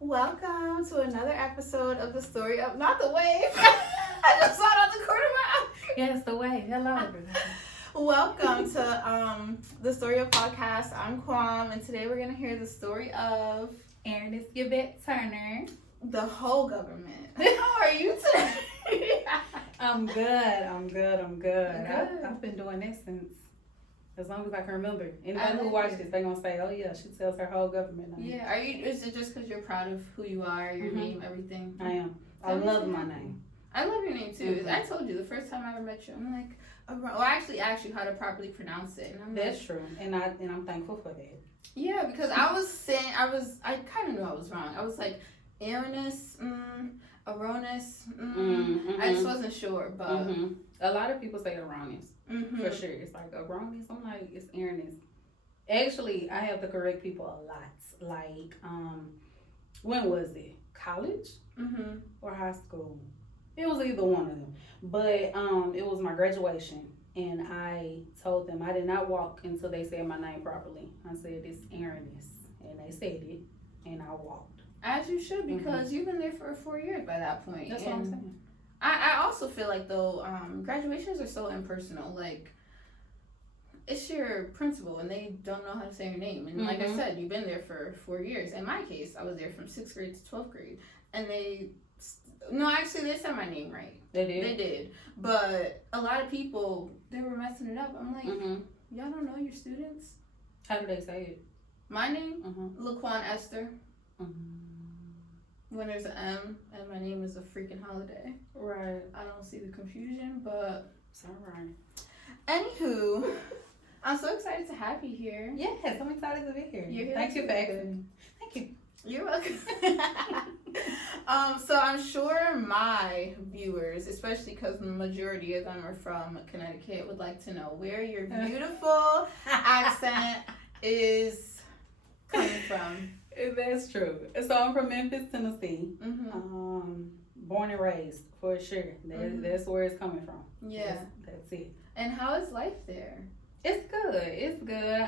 Welcome to another episode of the Story of Not the Wave. I just saw it on the corner of my eye. Yes, the way. Hello, everybody. Welcome to the Story of Podcast. I'm Kwam, and today we're gonna hear the story of Aaronis Yvette Turner. the whole government. How are you today? I'm good. Good. I've been doing this since as long as I can remember. Anybody who watches this, they gonna say, "Oh yeah, she tells her whole government name." Yeah. Are you? Is it just because you're proud of who you are, your name, everything? I am. I love my name. I love your name too. I told you the first time I ever met you, I'm like, well, I actually asked you how to properly pronounce it, and I'm That's like, true, and I'm thankful for that. yeah, because I was saying, I kind of knew I was wrong. I was like, Aaronis, Aaronis, I just wasn't sure, but a lot of people say Aaronis for sure. It's like Aaronis. I'm like, it's Aaronis. Actually, I have to correct people a lot. Like, when was it? College or high school? It was either one of them. But it was my graduation, and I told them I did not walk until they said my name properly. I said it's Aaronis, and they said it, and I walked. As you should, because you've been there for 4 years by that point. That's what I'm saying. I also feel like though graduations are so impersonal. Like, it's your principal, and they don't know how to say your name. And like I said, you've been there for 4 years. In my case, I was there from 6th grade to 12th grade, and they said my name right. They did? They did. But a lot of people, they were messing it up. I'm like, y'all don't know your students? How do they say it? My name? Laquan Esther. When there's an M, and my name is a freaking holiday. Right. I don't see the confusion, but it's alright. Anywho, I'm so excited to have you here. Yes, I'm excited to be here. You're here. Thank you for asking me. Thank you. You're welcome. So I'm sure my viewers, especially because the majority of them are from Connecticut, would like to know where your beautiful accent is coming from. That's true. So I'm from Memphis, Tennessee. Born and raised, for sure. That's where it's coming from. Yeah. That's it. And how is life there? It's good. It's good.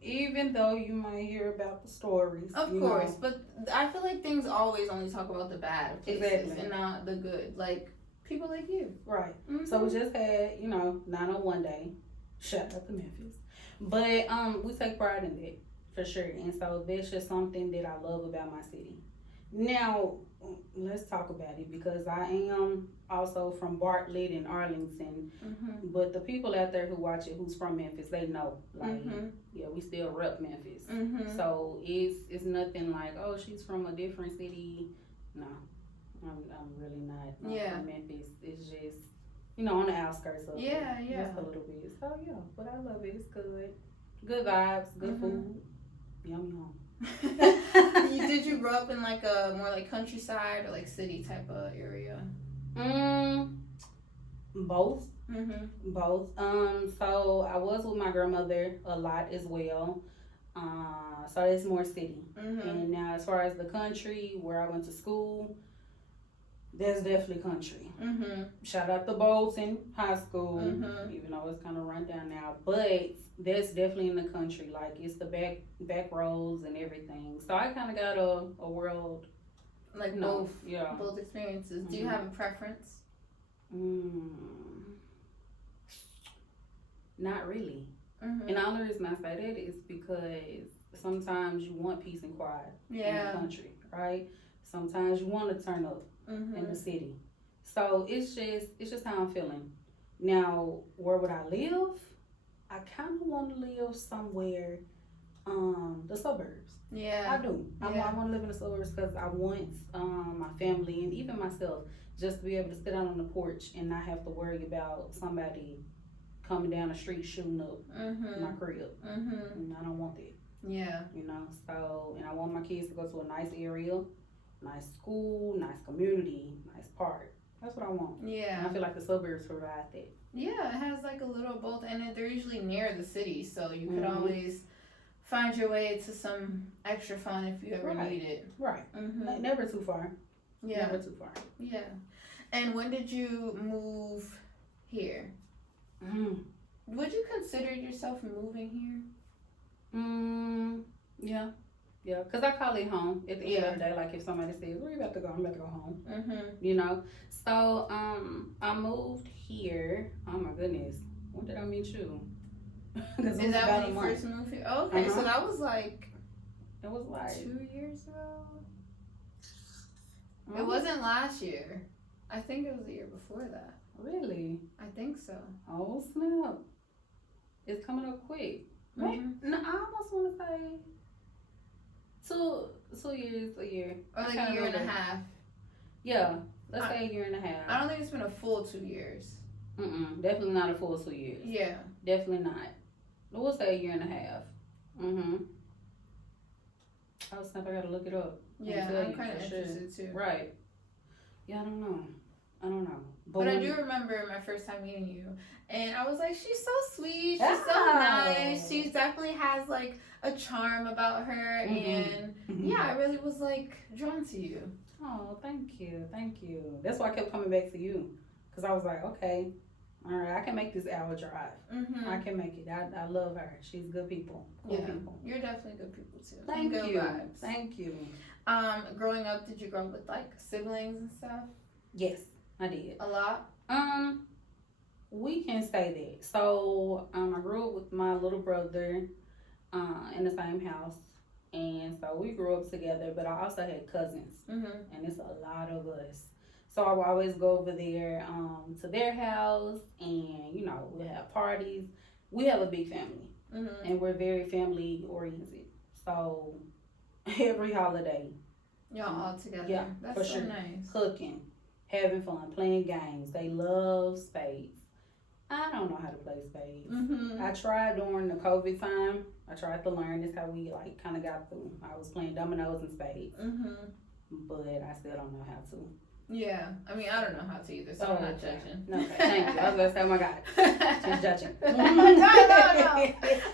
Even though you might hear about the stories. Of course. But I feel like things always only talk about the bad places and not the good. Like, people like you. Right. So we just had, 901 day. Shout out to Memphis. But we take pride in that. For sure. And so that's just something that I love about my city. Now, let's talk about it, because I am also from Bartlett and Arlington. But the people out there who watch it who's from Memphis, they know. Like, yeah, we still rep Memphis. So it's nothing like, oh, she's from a different city. No, I'm really not from Memphis. It's just, on the outskirts of it. Yeah. Just a little bit. So, yeah, but I love it. It's good. Good vibes, good food. Yum. Did you grow up in like a more like countryside or like city type of area? Both. Both. So I was with my grandmother a lot as well. So it's more city. And now as far as the country where I went to school, that's definitely country. Shout out to Bolton High School, even though it's kind of run down now, but that's definitely in the country. Like, it's the back roads and everything. So I kind of got a world, like both experiences. Do you have a preference? Not really. And the only reason I say that is because sometimes you want peace and quiet in the country, right? Sometimes you want to turn up in the city. So it's just how I'm feeling. Now, where would I live? I kind of want to live somewhere, the suburbs. Yeah, I do. I want to live in the suburbs because I want my family and even myself just to be able to sit out on the porch and not have to worry about somebody coming down the street shooting up my crib. And I don't want that. Yeah. So, and I want my kids to go to a nice area, nice school, nice community, nice park. That's what I want. Yeah. And I feel like the suburbs provide that. Yeah, it has like a little both, and they're usually near the city, so you could always find your way to some extra fun if you ever need it. Right. Never too far. Yeah. Never too far. Yeah. And when did you move here? Would you consider yourself moving here? Yeah. Yeah, because I call it home at the end of the day. Like if somebody says, where you about to go? I'm about to go home. You know? So, I moved here. Oh my goodness. When did I meet you? Is that when you first moved here? Oh, okay, so that was like... It was like... 2 years ago? It wasn't last year. I think it was the year before that. Really? I think so. Oh, snap. It's coming up quick. Right? No, I almost want to say 2 years, a year. Or like a year and a half. Yeah, let's say a year and a half. I don't think it's been a full 2 years. Definitely not a full 2 years. Yeah. Definitely not. We'll say a year and a half. Oh, snap, I gotta look it up. Yeah, I'm kind of interested too. Right. Yeah, I don't know. But I do remember my first time meeting you, and I was like, she's so sweet, she's so nice, she definitely has like a charm about her, and yeah, I really was like drawn to you. Oh, thank you. That's why I kept coming back to you, because I was like, okay, all right, I can make this hour drive. I can make it. I love her. She's good people. Cool people. You're definitely good people too. Thank good you. Vibes. Thank you. Growing up, did you grow up with like siblings and stuff? Yes, I did. A lot? We can say that. So, I grew up with my little brother in the same house. And so we grew up together, but I also had cousins. And it's a lot of us. So I would always go over there to their house, and, you know, we'll have parties. We have a big family, and we're very family oriented. So every holiday. Y'all all together. Yeah, that's for so sure. Nice. Cooking, having fun, playing games. They love spades. I don't know how to play spades. I tried during the COVID time. I tried to learn. That's how we like kind of got through. I was playing dominoes and spades, but I still don't know how to. Yeah, I mean, I don't know how to either, so I'm not judging. No, okay, thank you. I was gonna say, oh my God, she's judging. No.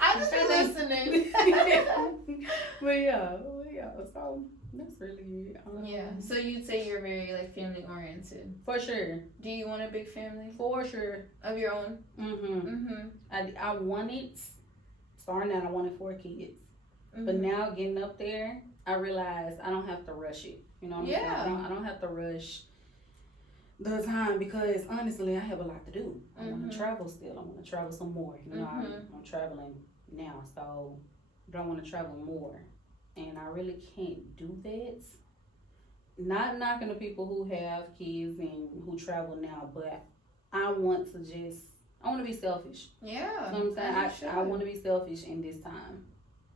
I'm just listening. But yeah. So that's really it. Yeah. So you'd say you're very like family oriented. For sure. Do you want a big family? For sure. Of your own? I wanted, starting out, I wanted 4 kids. But now getting up there, I realized I don't have to rush it. You know what I'm saying? I don't have to rush the time, because honestly, I have a lot to do. I want to travel still. I want to travel some more. You know, I'm traveling now, so I want to travel more. And I really can't do that. Not knocking the people who have kids and who travel now, but I want to be selfish. Yeah. You know what I'm saying? I want to be selfish in this time.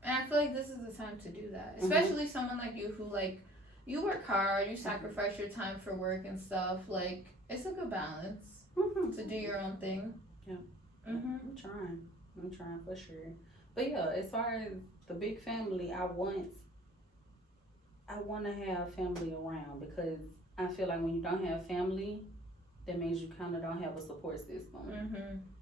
And I feel like this is the time to do that. Especially someone like you who, like, you work hard, you sacrifice your time for work and stuff. Like, it's a good balance to do your own thing. Yeah. I'm trying for sure. But yeah, as far as the big family, I want to have family around, because I feel like when you don't have family, that means you kind of don't have a support system.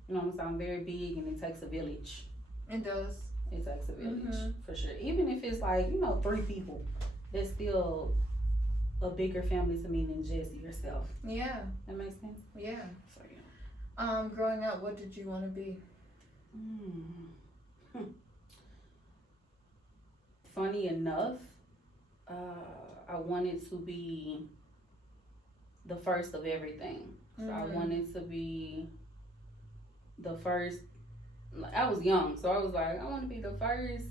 You know what I'm saying? I'm very big, and it takes a village. It does. It takes a village, for sure. Even if it's like, 3 people, that's still a bigger family to me than just yourself. Yeah. That makes sense? Yeah. So, yeah. Growing up, what did you want to be? Funny enough, I wanted to be the first of everything. So I wanted to be the first. I was young, so I was like, I want to be the first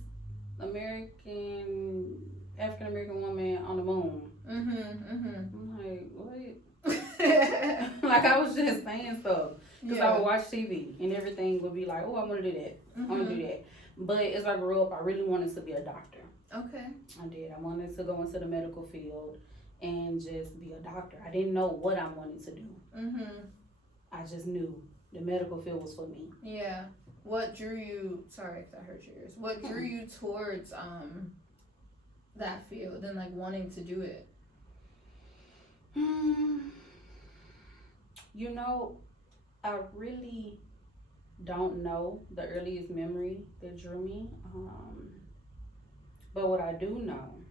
African American woman on the moon. I'm like, what? Like, I was just saying stuff, because I would watch TV and everything would be like, oh, I want to do that. I want to do that. But as I grew up, I really wanted to be a doctor. Okay. I did. I wanted to go into the medical field and just be a doctor. I didn't know what I wanted to do. I just knew the medical field was for me. Yeah. What drew you? Sorry if I hurt your ears. What drew you towards that field and like wanting to do it? I really don't know the earliest memory that drew me. But what I do know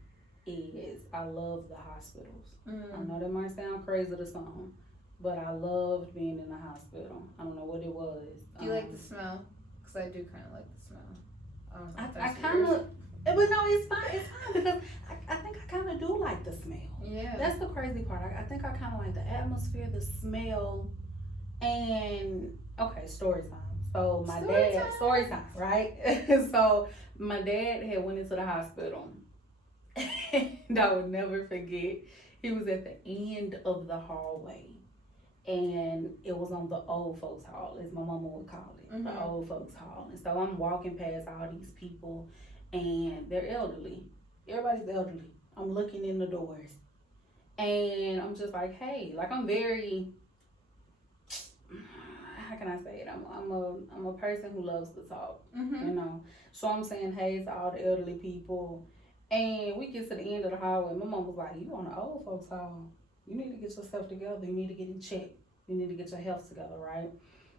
is I love the hospitals. I know that might sound crazy to some, but I loved being in the hospital. I don't know what it was. Do you like the smell? Because I do kind of like the smell. I kind of, But no, it's fine. It's fine because I think I kind of do like the smell. Yeah. That's the crazy part. I think I kind of like the atmosphere, the smell, and okay, story time. So my dad, story time, right? So my dad had went into the hospital, and I would never forget. He was at the end of the hallway, and it was on the old folks hall, as my mama would call it, the old folks hall. And so I'm walking past all these people, and they're elderly. Everybody's elderly. I'm looking in the doors, and I'm just like, hey, like I'm very, how can I say it? I'm a person who loves to talk, you know. So I'm saying hey to all the elderly people, and we get to the end of the hallway. My mom was like, "You on the old folks hall? You need to get yourself together. You need to get in check. You need to get your health together, right?"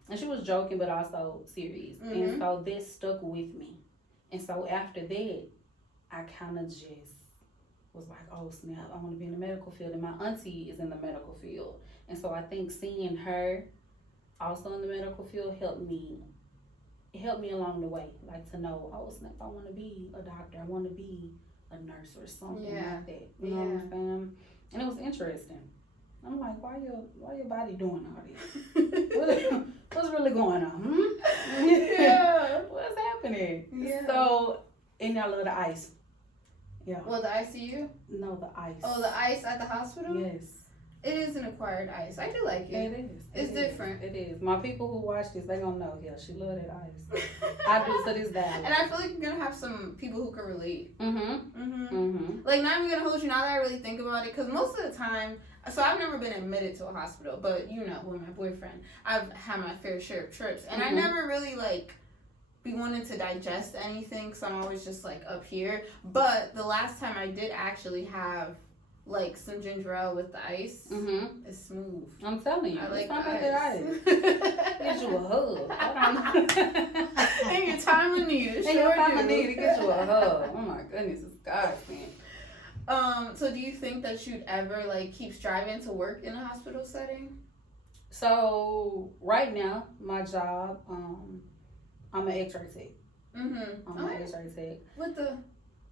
And she was joking, but also serious, and so this stuck with me. And so after that, I kind of just was like, "Oh snap! I want to be in the medical field." And my auntie is in the medical field, and so I think seeing her also in the medical field helped me along the way, like to know, oh snap, I want to be a doctor, I want to be a nurse or something like that. You know what I'm saying? And it was interesting. I'm like, why your body doing all this? What's really going on? Yeah. What's happening? Yeah. So, and I love the ice. Yeah. Well, the ICU? No, the ice. Oh, the ice at the hospital? Yes. It is an acquired ice. I do like it. It is. It's different. It is. My people who watch this, they gonna know. Yeah, she love that ice. I do to this day. And I feel like you're gonna have some people who can relate. Mm-hmm. Like, not even gonna hold you now that I really think about it, because most of the time, so I've never been admitted to a hospital, but you know, with my boyfriend, I've had my fair share of trips, and I never really like be wanting to digest anything, so I'm always just like up here. But the last time I did actually have like some ginger ale with the ice, it's smooth. I'm telling you, I like the ice. Get you a hug. In your time of need, in your time of need, to get you a hug. Oh my goodness, it's godsend. So do you think that you'd ever like keep striving to work in a hospital setting? So right now, my job, I'm an X-ray tech. I'm an X-ray tech.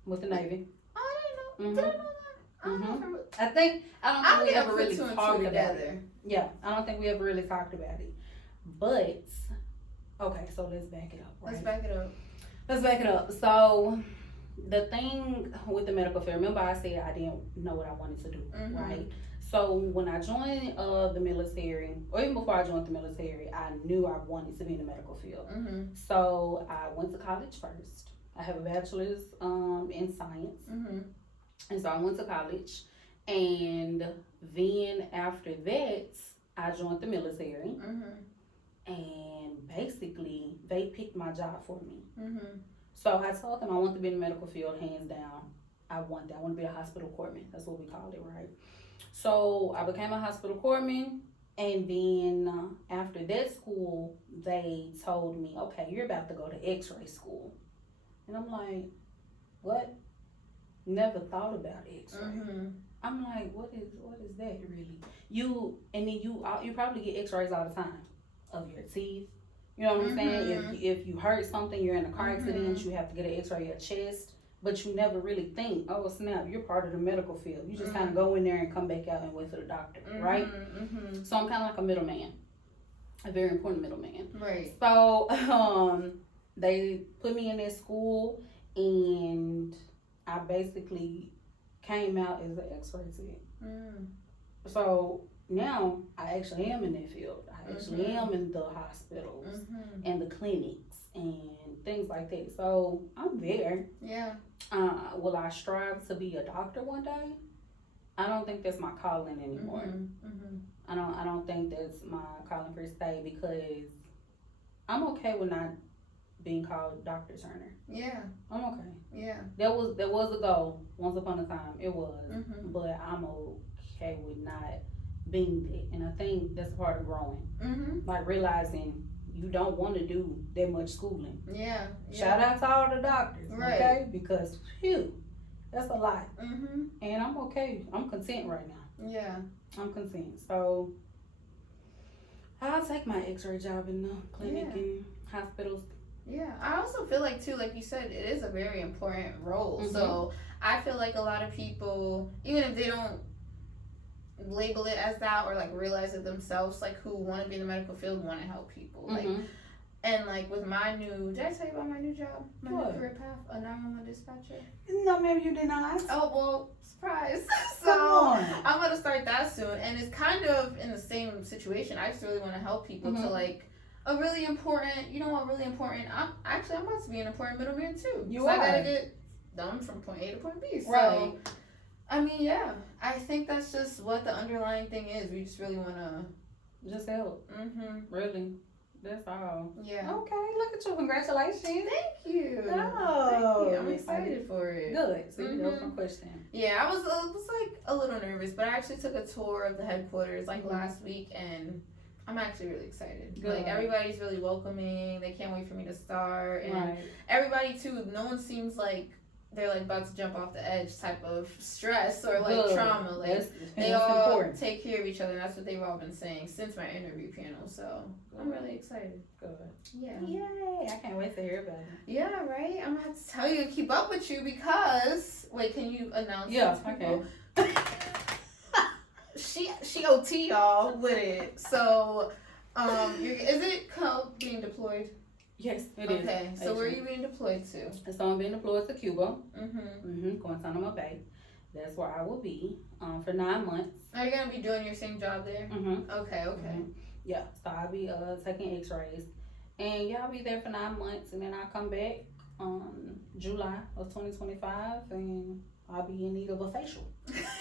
With the Navy. Oh, I didn't know. Did I know that? I don't think we ever really talked about it. Yeah, I don't think we ever really talked about it. But okay, so let's back it up. Right? Let's back it up. So the thing with the medical field, remember I said I didn't know what I wanted to do, right? So when I joined the military, or even before I joined the military, I knew I wanted to be in the medical field. So I went to college first. I have a bachelor's in science. And so I went to college, and then after that, I joined the military, and basically they picked my job for me. So I told them I want to be in the medical field, hands down. I want that. I want to be a hospital corpsman. That's what we called it, right? So I became a hospital corpsman, and then after that school, they told me, okay, you're about to go to X-ray school. And I'm like, what? Never thought about X-ray. I'm like, what is that really? You probably get X-rays all the time of your teeth. You know what I'm saying? If you hurt something, you're in a car accident, you have to get an X-ray of your chest. But you never really think, oh snap, you're part of the medical field. You just kind of go in there and come back out and wait for the doctor, right? So I'm kind of like a middleman, a very important middleman. Right. So they put me in this school, and I basically came out as an X-ray tech. So now I actually am in that field. I actually am in the hospitals and the clinics and things like that. So I'm there. Yeah. Will I strive to be a doctor one day? I don't think that's my calling anymore. I don't think that's my calling per se, because I'm okay with not being called Dr. Turner. Yeah. I'm okay. Yeah. There was a goal once upon a time. It was. But I'm okay with not being that. And I think that's part of growing. Like realizing you don't want to do that much schooling. Yeah. Shout out to all the doctors, okay? Because phew, that's a lot. And I'm okay. I'm content right now. Yeah. I'm content. So I'll take my X-ray job in the clinic and hospitals. Yeah, I also feel like too, like you said, it is a very important role. Mm-hmm. So I feel like a lot of people, even if they don't label it as that or like realize it themselves, like who want to be in the medical field, want to help people. Like, Mm-hmm. and like with my new, did I tell you about my new job, my What? new career path, a 911 dispatcher? No, maybe you did not. Oh well, surprise! Come So on. I'm gonna start that soon, and it's kind of in the same situation. I just really want to help people to like. A really important, you know what, really important. I'm about to be an important middleman too. You So are. I gotta get them from point A to point B. So, Right. I mean, yeah, I think that's just what the underlying thing is. We just really wanna Just help. Really. That's all. Yeah. Okay, look at you. Congratulations. Thank you. Oh, Thank you. I'm excited for it. Good. So you know my question. Yeah, I was like a little nervous, but I actually took a tour of the headquarters like last week, and I'm actually really excited. Good. Like everybody's really welcoming. They can't wait for me to start, and Right. everybody too. No one seems like they're like about to jump off the edge type of stress or like Good. trauma. Like they that's all important. take care of each other. And that's what they've all been saying since my interview panel. So I'm really excited. Good. Yeah. Yay! I can't wait to hear about it. Yeah, right. I'm gonna have to tell you and keep up with you because wait, can you announce? Yeah, it to okay. people? She OT y'all with it. So, is it called being deployed? Yes, it is. Okay, so where are you being deployed to? So I'm being deployed to Cuba. Mm-hmm. Guantanamo Bay. That's where I will be for 9 months. Are you gonna be doing your same job there? Okay. Yeah, so I'll be taking X-rays, and yeah, I'll be there for 9 months, and then I'll come back July of 2025, and I'll be in need of a facial.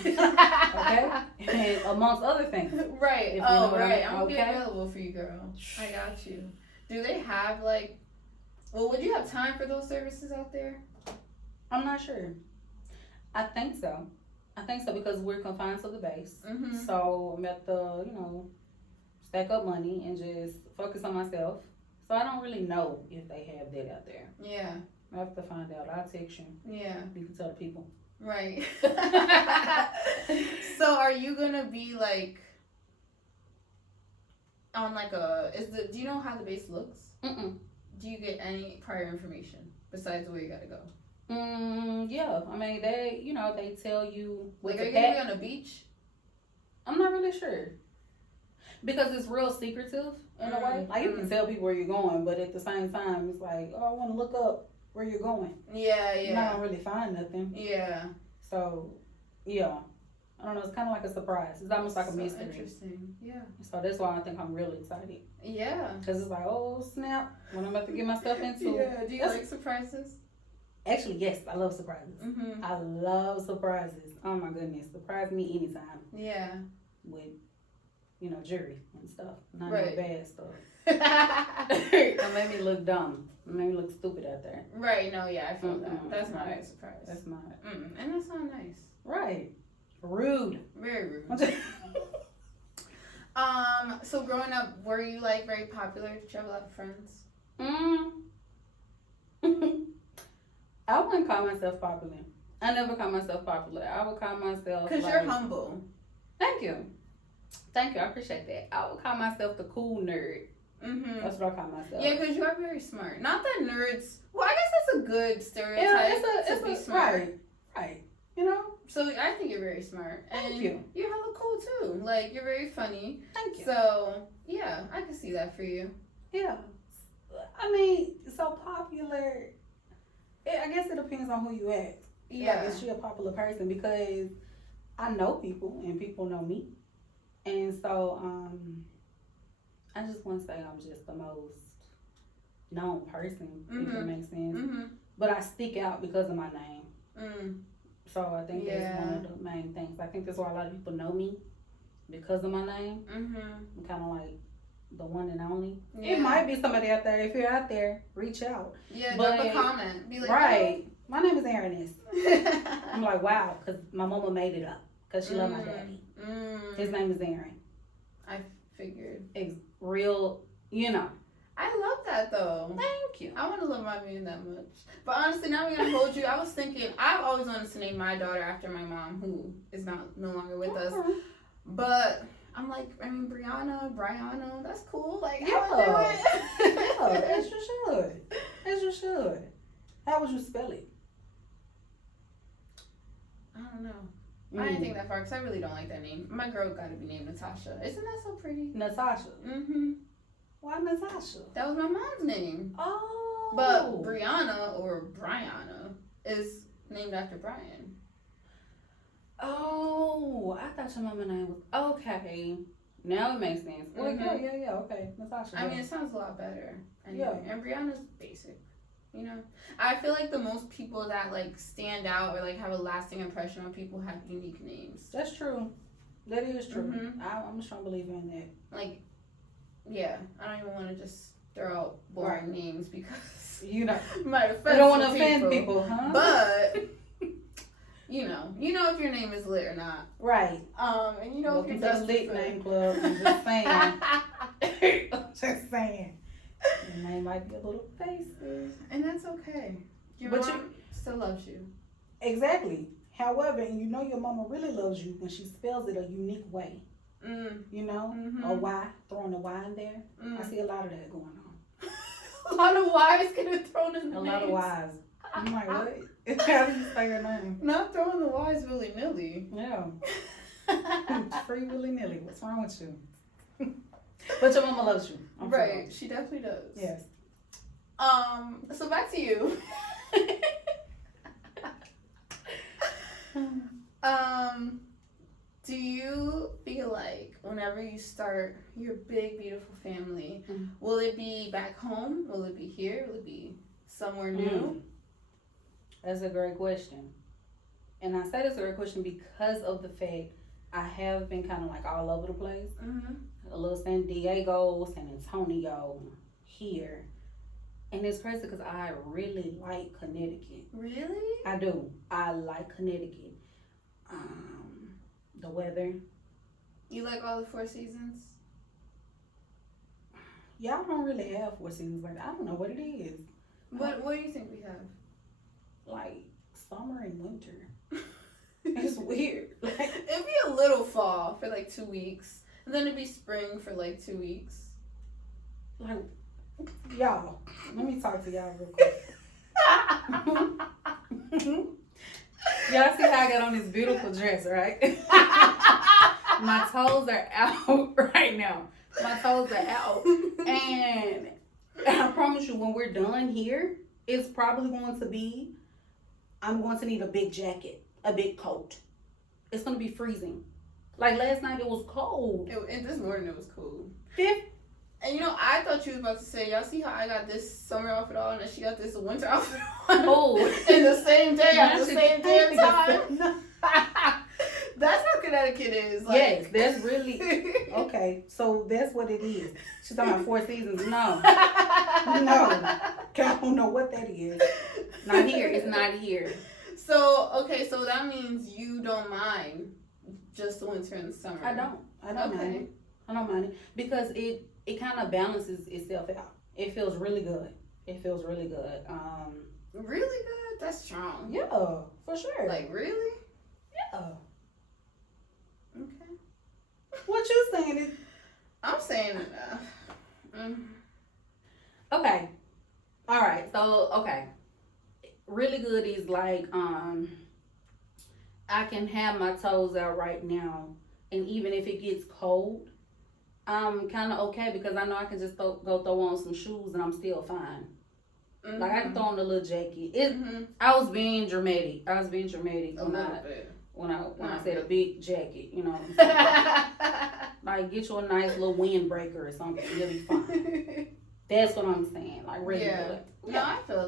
Okay, and amongst other things. Right. If you know what right. I'm- I'm gonna be okay. available for you, girl. I got you. Do they have like? Well, would you have time for those services out there? I'm not sure. I think so. Because we're confined to the base. Mm-hmm. So I'm at the, stack up money and just focus on myself. So I don't really know if they have that out there. Yeah. I have to find out. I'll text you. Yeah. You can tell the people. Right. So are you gonna be like on like do you know how the base looks? Mm-mm. Do you get any prior information besides where you gotta go? Yeah. I mean, they tell you. Like, are you gonna be on the beach? I'm not really sure. Because it's real secretive in a way. Like, you can tell people where you're going, but at the same time, it's like, oh, I want to look up where you're going. Yeah. And I don't really find nothing. Yeah. So, yeah. I don't know. It's kind of like a surprise. It's almost like a mystery. Interesting. Yeah. So that's why I think I'm really excited. Yeah. Because it's like, oh, snap. What I'm about to get myself into. Yeah. Do you like surprises? Actually, yes. I love surprises. Mm-hmm. I love surprises. Oh, my goodness. Surprise me anytime. Yeah. With, jury and stuff. Not Right. no bad stuff. That made me look dumb. It made me look stupid out there. Right. No. Yeah. I feel that. Mm-mm. That's not Right. a surprise. That's not. And that's not nice. Right. Rude. Very rude. So growing up, were you like very popular? Did you have a lot of friends? I wouldn't call myself popular. I never call myself popular. I would call myself Because you're humble. Thank you. I appreciate that. I would call myself the cool nerd. Mm-hmm. That's what I call myself. Yeah, because you are very smart. Not that nerds. Well, I guess that's a good stereotype. Yeah, to be smart. Right. So I think you're very smart. And Thank you. You're hella cool too. Like you're very funny. Thank you. So yeah, I can see that for you. Yeah. I mean, so popular. I guess it depends on who you ask. Yeah. Like, is she a popular person? Because I know people and people know me. And so, I just want to say I'm just the most known person, if it makes sense. Mm-hmm. But I stick out because of my name. Mm. So I think that's one of the main things. I think that's why a lot of people know me because of my name. Mm-hmm. I'm kind of like the one and only. Yeah. It might be somebody out there. If you're out there, reach out. Yeah, But- drop a comment. Be like, Right. My name is Aaronis. Oh. I'm like, wow, because my mama made it up because she loved my daddy. His name is Aaron. I figured. It's real, I love that though. Thank you. I want to love my man that much. But honestly, now we're gonna hold you. I was thinking, I've always wanted to name my daughter after my mom, who is no longer with us. But I'm like, Brianna, that's cool. Like, I would do it. Yeah, as you should. would you spell it? I don't know. I didn't think that far because I really don't like that name. My girl got to be named Natasha. Isn't that so pretty? Natasha. Mm-hmm. Why Natasha? That was my mom's name. Oh. But Brianna or Brianna is named after Brian. Oh, I thought your mama's name was okay. Now it makes sense. Well, yeah, okay. Natasha. I mean, it sounds a lot better. Yeah. And Brianna's basic. You know, I feel like the most people that like stand out or like have a lasting impression on people have unique names. That's true. That is true. I'm a strong believer in that. Like, yeah, I don't even want to just throw out boring names because you know might offend. You don't want to offend people, huh? But you know if your name is lit or not, right? And you know if you're the lit name club. I'm just saying. Just saying. Your name might be a little basic. And that's okay. Your mom still loves you. Exactly. However, and you know your mama really loves you when she spells it a unique way. You know? A Y, throwing a Y in there. I see a lot of that going on. A lot of Y's getting thrown in the A lot of Y's. I'm like, what? How do you say your name? Not throwing the Y's willy-nilly. Yeah. Free willy-nilly. What's wrong with you? But your mama loves you. Right, she definitely does. Yes. So back to you. Do you feel like whenever you start your big, beautiful family, will it be back home? Will it be here? Will it be somewhere new? That's a great question. And I say that's a great question because of the fact I have been kind of like all over the place. A little San Diego, San Antonio, here. And it's crazy because I really like Connecticut. Really? I do. I like Connecticut. The weather. You like all the 4 seasons? Y'all don't really have 4 seasons like that. I don't know what it is. What do you think we have? Like summer and winter. It's weird. Like, it'd be a little fall for like 2 weeks. And then it'd be spring for like 2 weeks. Like, y'all, let me talk to y'all real quick. Y'all see how I got on this beautiful dress, right? My toes are out right now. My toes are out. And I promise you, when we're done here, it's probably going to be, I'm going to need a big jacket, a big coat. It's going to be freezing. Like last night, it was cold. And this morning, it was cold. Fifth. And you know, I thought you was about to say, y'all see how I got this summer outfit on and she got this winter outfit on? Oh. In the same day, at the same damn time. That's how Connecticut is. Like. Yes, that's really, okay, so that's what it is. She's talking about 4 seasons. No. I don't know what that is. Not here. It's not here. So, okay, so that means you don't mind just the winter and the summer. I don't mind it. I don't mind it because it kind of balances itself out. It feels really good. Really good? That's strong. Yeah, for sure. Like, really? Yeah. Okay. What you saying? I'm saying, Okay. All right. So, okay. Really good is like, I can have my toes out right now, and even if it gets cold, I'm kind of okay because I know I can just go throw on some shoes and I'm still fine. Like I can throw on a little jacket. I was being dramatic. When I said a big jacket, you know what I'm saying? Like get you a nice little windbreaker or something, you'll be fine. That's what I'm saying. Like really good. Yeah. No, I feel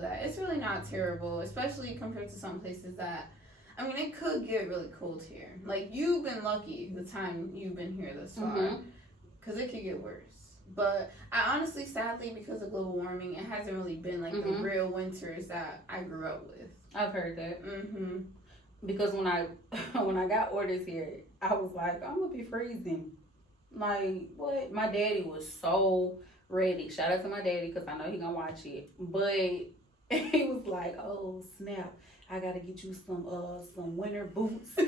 that. It's really not terrible, especially compared to some places that, I mean, it could get really cold here. Like, you've been lucky the time you've been here this far. Because it could get worse. But I honestly, sadly, because of global warming, it hasn't really been, like, the real winters that I grew up with. I've heard that. Because when I got orders here, I was like, I'm going to be freezing. Like, what? My daddy was so ready. Shout out to my daddy because I know he going to watch it. But he was like, oh, snap. I gotta get you some winter boots. I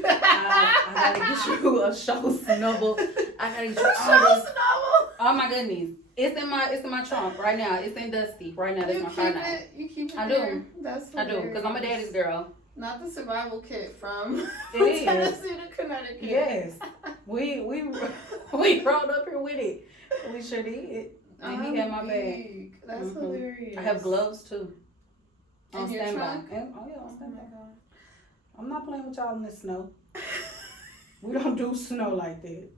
gotta get you a show snubble. I gotta get you a show snubble. Oh my goodness. It's in my trunk right now. It's in Dusty right now. That's my car now. You keep it I there. do. That's I do, because I'm a daddy's girl. Not the survival kit from It Tennessee to Connecticut. Yes. We rolled up here with it. We sure did. And he had my bag. That's hilarious. I have gloves too. On standby. On standby. Oh my god. I'm not playing with y'all in the snow. We don't do snow like that.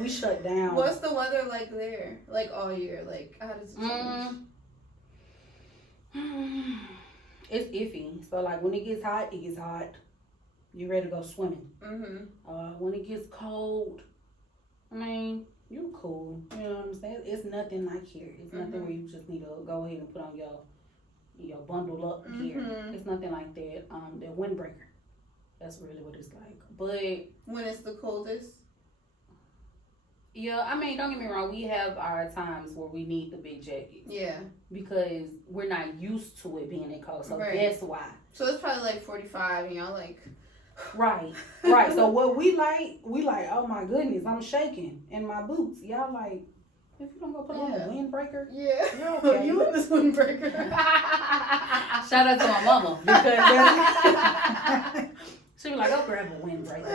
We shut down. What's the weather like there? Like all year? Like how does it change? It's iffy. So like when it gets hot, it gets hot. You ready to go swimming. When it gets cold, I mean, you cool. You know what I'm saying? It's nothing like here. It's nothing where you just need to go ahead and put on your bundle up gear. It's nothing like that. The windbreaker. That's really what it's like. But when it's the coldest? Yeah, I mean, don't get me wrong. We have our times where we need the big jackets. Yeah. Because we're not used to it being that cold. So that's why. So it's probably like 45 and y'all like... Right. So what we like, oh my goodness, I'm shaking in my boots. Y'all like, if you don't go put on a windbreaker, you're okay. You in this windbreaker. Shout out to my mama. Because she be like, go grab a windbreaker.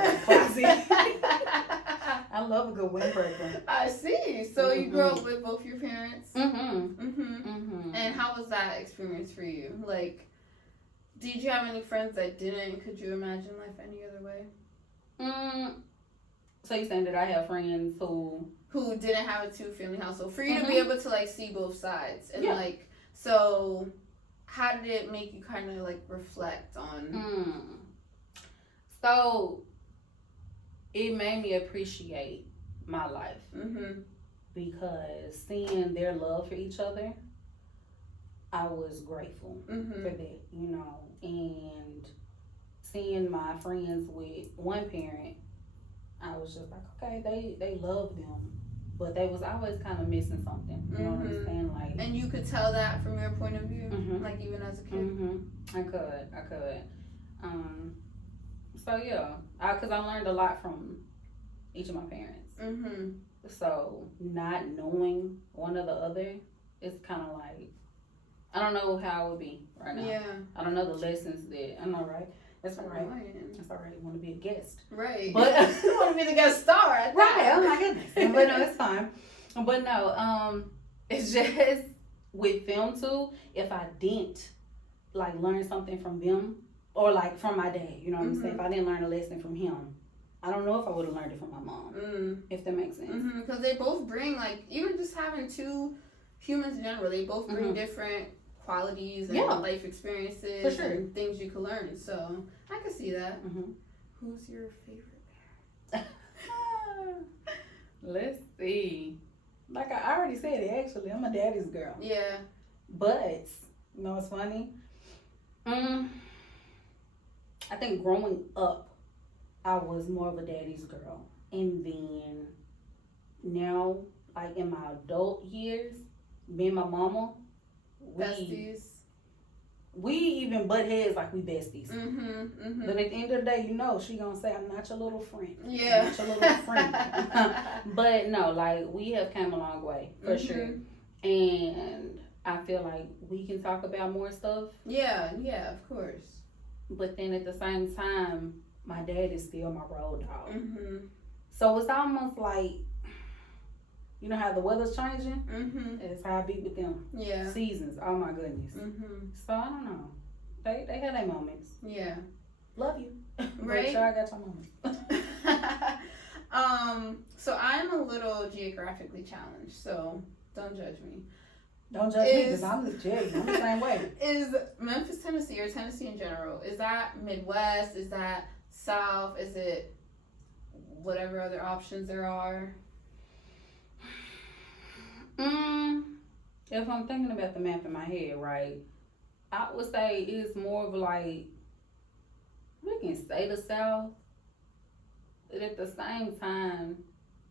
I love a good windbreaker. I see. So you grew up with both your parents? Mm-hmm. And how was that experience for you? Like, did you have any friends that didn't? Could you imagine life any other way? So you saying that I have friends who didn't have a 2-family household? For you to be able to like see both sides and like, so how did it make you kind of like reflect on? So it made me appreciate my life because seeing their love for each other, I was grateful for that, you know, and seeing my friends with one parent, I was just like, okay, they love them, but they was always kind of missing something, you know what I'm saying? Like, and you could tell that from your point of view, like even as a kid. I could. So yeah, because I learned a lot from each of my parents. So not knowing one or the other, it's kind of like, I don't know how I would be right now. Yeah. I don't know the lessons that, I know, right? That's all right. That's all right. You want to be a guest. Right. But you want to be the guest star. Right. Oh my goodness. But no, it's fine. But no, it's just with film too, if I didn't like learn something from them or like from my dad, you know what I'm saying? If I didn't learn a lesson from him, I don't know if I would have learned it from my mom. If that makes sense. Because they both bring, like, even just having two humans in general, they both bring different qualities and life experiences and things you can learn. So I can see that. Who's your favorite parent? Let's see. Like I already said it, actually, I'm a daddy's girl. Yeah. But you know what's funny? I think growing up, I was more of a daddy's girl, and then now, like in my adult years, me and my mama, we even butt heads like we besties. But at the end of the day, you know, she gonna say, I'm not your little friend. Yeah. I'm not your little friend. But no, like, we have come a long way, for sure. And I feel like we can talk about more stuff. Yeah, of course. But then at the same time, my dad is still my road dog. So it's almost like, you know how the weather's changing? It's how I be with them. Yeah. Seasons. Oh my goodness. So I don't know. They had their moments. Yeah. Love you. Right. But sure, I got your moments. So I'm a little geographically challenged, so don't judge me. Don't judge me because I'm the judge. I'm the same way. Is Memphis, Tennessee, or Tennessee in general, is that Midwest? Is that South? Is it whatever other options there are? If I'm thinking about the map in my head, right, I would say it's more of like, we can say the South, but at the same time,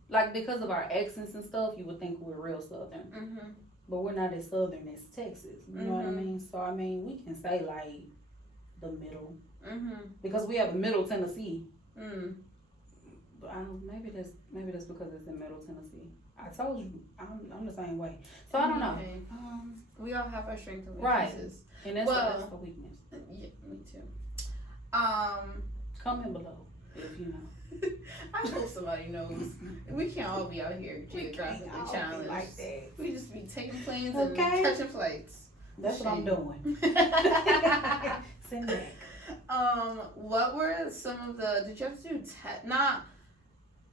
like because of our accents and stuff, you would think we're real Southern. But we're not as Southern as Texas. You know what I mean? So, I mean, we can say like the middle. Because we have a Middle Tennessee. But maybe that's because it's in Middle Tennessee. I told you, I'm the same way. So I don't know. Okay. We all have our strengths and Right. weaknesses. And that's the weakness. Yeah, me too. Comment below if you know. I hope somebody knows. We can't all be out here geographically challenged. Like that. We just be taking planes Okay. and catching flights. That's what I'm doing. Send back. What were some of the? Did you have to do not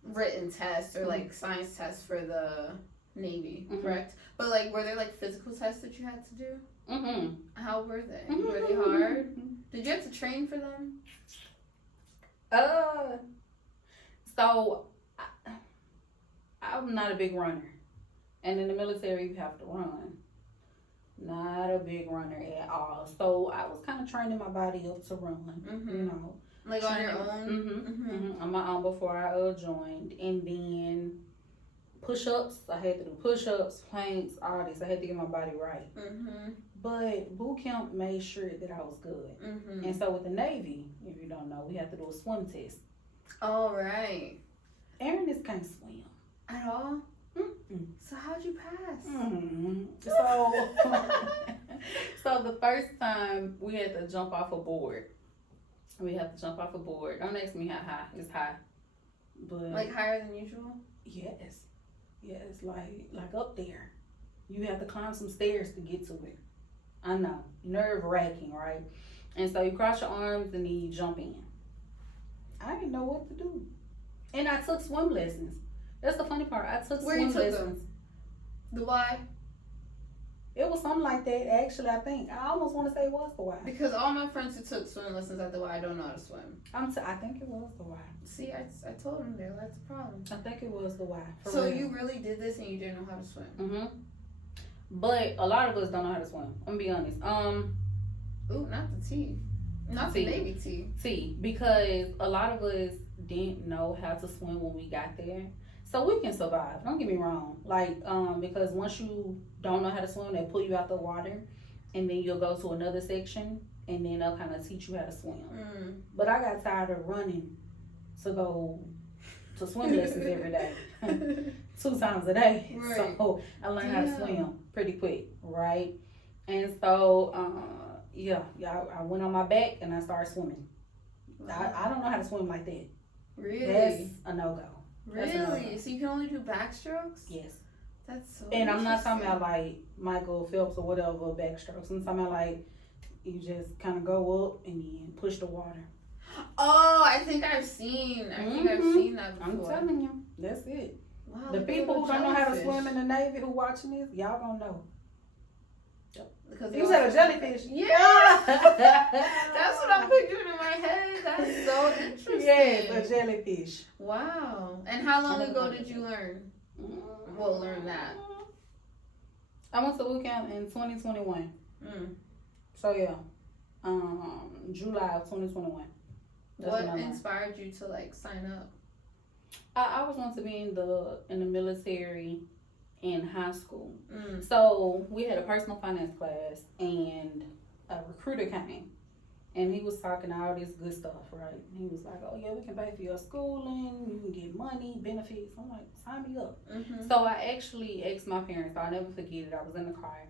written tests or like science tests for the Navy, correct? But like, were there like physical tests that you had to do? Mm-hmm. How were they? Were they hard? Did you have to train for them? So I'm not a big runner, and in the military you have to run. Not a big runner at all. So I was kind of training my body up to run. You know, like on your own. On my own before I joined, and then push-ups. I had to do push-ups, planks, all this. I had to get my body right. But boot camp made sure that I was good. And so with the Navy, if you don't know, we have to do a swim test. All right. Aaronis can't swim at all. So how'd you pass? So the first time we had to jump off a board. Don't ask me how high. It's high, but like higher than usual. Yes, like up there. You have to climb some stairs to get to it. I know, nerve-wracking, right? And so you cross your arms and then you jump in. I didn't know what to do, and I took swim lessons. That's the funny part. I took swim lessons. The Y? It was something like that. Actually, I think I almost want to say it was the Y. Because all my friends who took swim lessons at the Y don't know how to swim. I think it was the Y. See, I told them there. That's a problem. I think it was the Y. So real. You really did this and you didn't know how to swim. But a lot of us don't know how to swim. I'm gonna be honest. Ooh, not the T. Not the Navy T. T, because a lot of us didn't know how to swim when we got there. So we can survive. Don't get me wrong. Like, because once you don't know how to swim, they pull you out the water, and then you'll go to another section, and then they'll kind of teach you how to swim. But I got tired of running to go to swim lessons every day, 2 times a day. Right. So I learned how to swim pretty quick, right? And so, I went on my back and I started swimming. Wow. I don't know how to swim like that. Really? That's a no-go. Really? So you can only do backstrokes? Yes. That's so And I'm not talking about like Michael Phelps or whatever backstrokes. I'm talking about like you just kind of go up and then push the water. Oh, I think I've seen that before. I'm telling you, that's it. Wow, the people who don't know how to swim in the Navy who watching this, y'all gonna know. Because you said a jellyfish. Yeah. That's what I'm picturing in my head. That's so interesting. Yes, a jellyfish. Wow. And how long ago did you learn? Well, learn that. I went to boot camp in 2021. So yeah, July of 2021. What inspired you to like sign up? I was going to be in the military in high school. So we had a personal finance class, and a recruiter came, and he was talking all this good stuff, right? He was like, "Oh yeah, we can pay for your schooling, you can get money, benefits." I'm like, "Sign me up." So I actually asked my parents. I'll never forget it. I was in the car,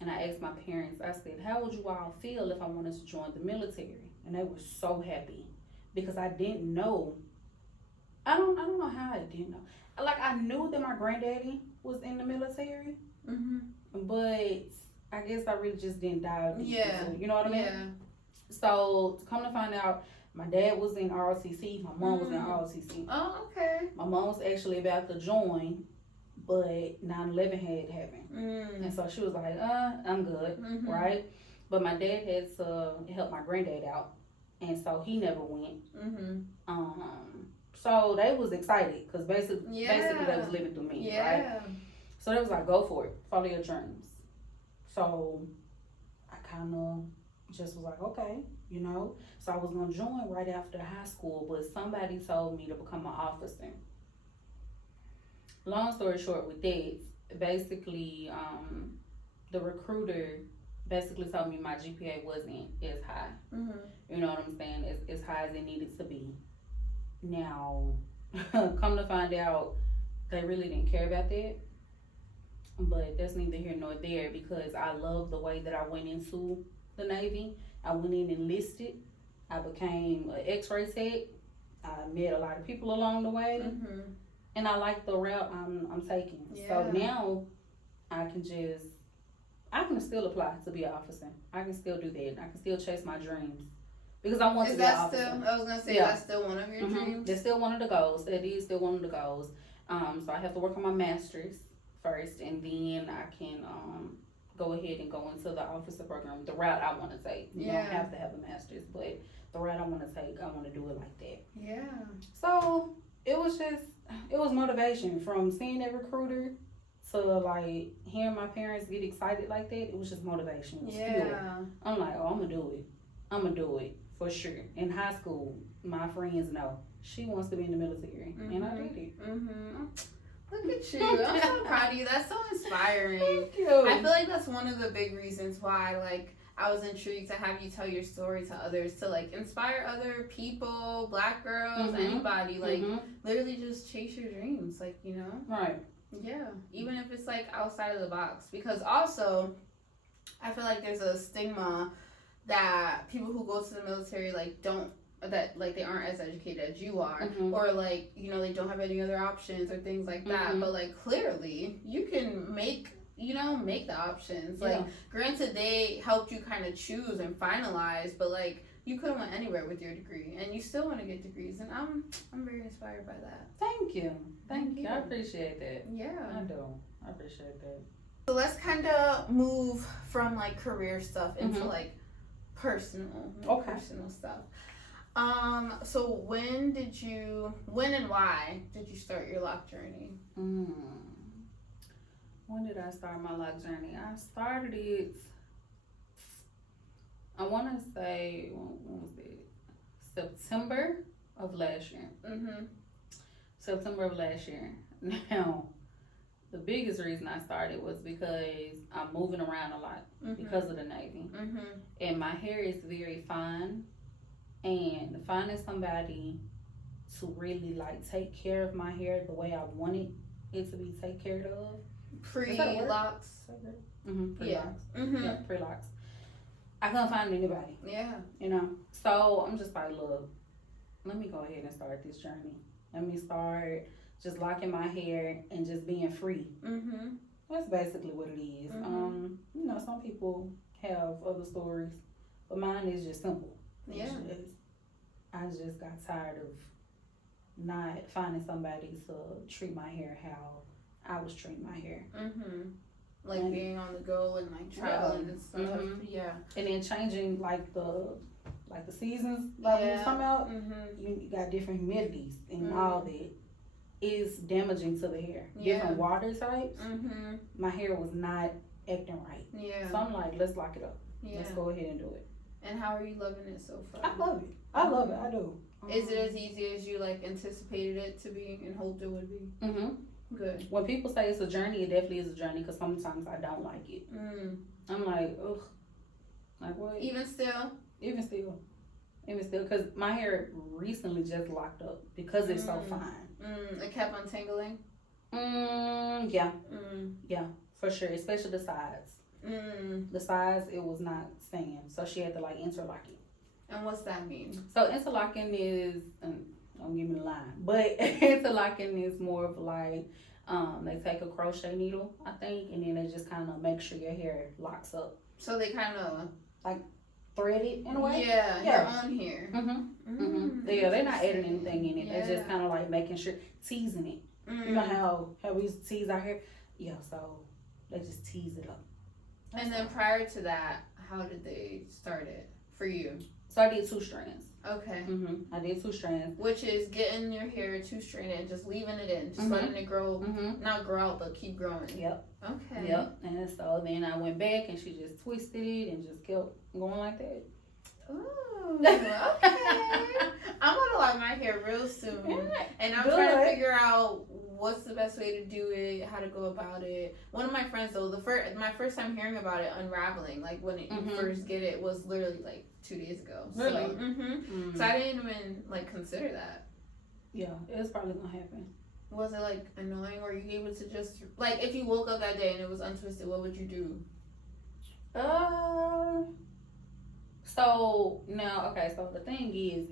and I asked my parents. I said, "How would you all feel if I wanted to join the military?" And they were so happy because I didn't know. I don't know how I didn't know. Like, I knew that my granddaddy was in the military, but I guess I really just didn't dive into it. You know what I mean? Yeah. So, to come to find out, my dad was in ROTC, my mom was in ROTC. Oh, okay. My mom was actually about to join, but 9/11 had happened. And so she was like, I'm good, right? But my dad had to help my granddad out, and so he never went. So they was excited because basically they was living through me, right? So they was like, go for it, follow your dreams. So I kind of just was like, okay, you know. So I was gonna join right after high school, but somebody told me to become an officer. Long story short, with that, basically, the recruiter basically told me my GPA wasn't as high. You know what I'm saying? As high as it needed to be. Now, come to find out, they really didn't care about that. But that's neither here nor there because I love the way that I went into the Navy. I went in enlisted. I became an X-ray tech. I met a lot of people along the way, and I like the route I'm taking. Yeah. So now I can still apply to be an officer. I can still do that. I can still chase my dreams because I want to be an officer. I was gonna say that's still one of your dreams. That's still one of the goals. That is still one of the goals. So I have to work on my master's first, and then I can go ahead and go into the officer program. The route I want to take. You don't have to have a master's, but the route I want to take, I want to do it like that. Yeah. So it was motivation from seeing that recruiter to like hearing my parents get excited like that. It was just motivation. It was fuel. I'm like, oh, I'm gonna do it for sure. In high school, my friends know she wants to be in the military, and I did it. Look at you. I'm so proud of you. That's so inspiring. Thank you. I feel like that's one of the big reasons why, like, I was intrigued to have you tell your story to others, to like inspire other people, black girls, anybody, like literally just chase your dreams, like, you know? Right. Yeah. Even if it's like outside of the box. Because also, I feel like there's a stigma that people who go to the military they aren't as educated as you are, or like, you know, they don't have any other options or things like that. But like clearly you can make the options. Like, granted, they helped you kind of choose and finalize, but like you could have went anywhere with your degree, and you still want to get degrees, and I'm very inspired by that. Thank you. I appreciate that. Yeah, I do. I appreciate that. So let's kind of move from like career stuff into like personal stuff. So when and why did you start your lock journey? When did I start my lock journey? I started it, I want to say, when was it? September of last year. September of last year. Now, the biggest reason I started was because I'm moving around a lot because of the Navy. And my hair is very fine. And finding somebody to really like take care of my hair the way I wanted it to be taken care of. Pre-locks. Pre-locks. Yeah, pre-locks. I couldn't find anybody. Yeah. You know? So I'm just like, look, let me go ahead and start this journey. Let me start just locking my hair and just being free. That's basically what it is. You know, some people have other stories, but mine is just simple. Yeah. I just got tired of not finding somebody to treat my hair how I was treating my hair. Like being on the go and like traveling and stuff. Yeah. And then changing like the seasons come out. You got different humidities and all that is damaging to the hair. Different water types. My hair was not acting right. Yeah. So I'm like, let's lock it up. Let's go ahead and do it. And how are you loving it so far? I love it. I do. Is it as easy as you like anticipated it to be and hoped it would be? Good. When people say it's a journey, it definitely is a journey because sometimes I don't like it. I'm like, ugh. Like what? Even still, because my hair recently just locked up because it's so fine. It kept on tangling? Yeah. Yeah, for sure. Especially the sides. The sides, it was not staying. So she had to like interlock it. And what's that mean? So interlocking is, don't give me the line, but interlocking is more of like, they take a crochet needle, I think, and then they just kind of make sure your hair locks up. So they kind of like thread it in a way? Yeah, your own hair. Yeah, they're not adding anything in it. They're just kind of like making sure, teasing it. You know how we used to tease our hair? Yeah, so they just tease it up. And then prior to that, how did they start it for you? So I did 2 strands. Okay. I did 2 strands. Which is getting your hair 2-stranded and just leaving it in. Just letting it grow. Not grow out, but keep growing. Yep. Okay. Yep. And so then I went back and she just twisted it and just kept going like that. Ooh, okay. I'm gonna lock my hair real soon. Yeah, and I'm trying to figure out what's the best way to do it, how to go about it. One of my friends though, my first time hearing about it unraveling, like when you first get it, was literally like 2 days ago. Really? So, so I didn't even like consider that. Yeah, it's probably gonna happen. Was it like annoying, or you able to just like if you woke up that day and it was untwisted, what would you do? So now, okay. So the thing is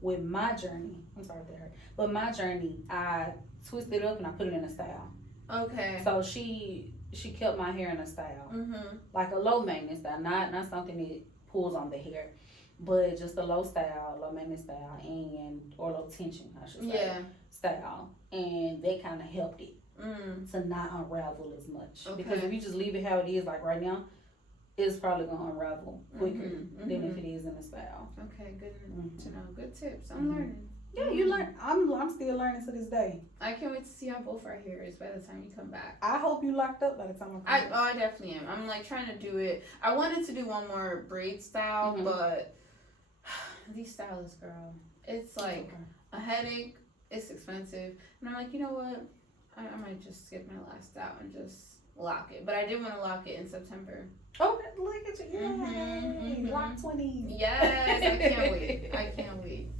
with my journey. I'm sorry if that hurt. But my journey, I twisted it up and I put it in a style. Okay. So she kept my hair in a style, Mhm. like a low maintenance style, not something that pulls on the hair, but just a low style, low maintenance style, or low tension, I should say, Yeah. style, and that kind of helped it to not unravel as much. Okay. Because if you just leave it how it is, like right now, it's probably gonna unravel quicker than if it is in a style. Okay, good to know. Good tips. I'm learning. Yeah, you learn. I'm still learning to this day. I can't wait to see how both our hair is by the time you come back. I hope you locked up by the time I come back. I definitely am. I'm like trying to do it. I wanted to do one more braid style, but these stylists, girl, it's like a headache. It's expensive, and I'm like, you know what? I might just skip my last style and just lock it. But I did want to lock it in September. Oh, look at you! Yay! Lock 20. Yes, I can't wait. I can't wait.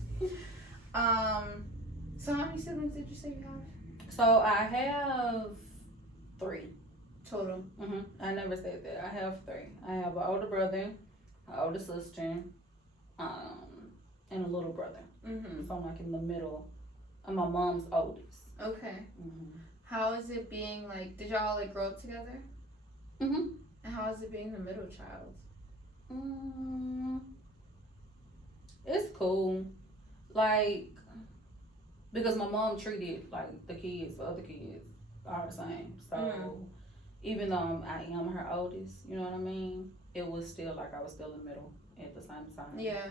So how many siblings did you say you have? So I have 3 Total. I never said that. I have 3. I have an older brother, an older sister, and a little brother. So I'm like in the middle. I'm my mom's oldest. Okay. How is it being like? Did y'all like grow up together? And how is it being the middle child? It's cool. Like, because my mom treated like the other kids are the same. So even though I am her oldest, you know what I mean? It was still like I was still in the middle at the same time. Yeah.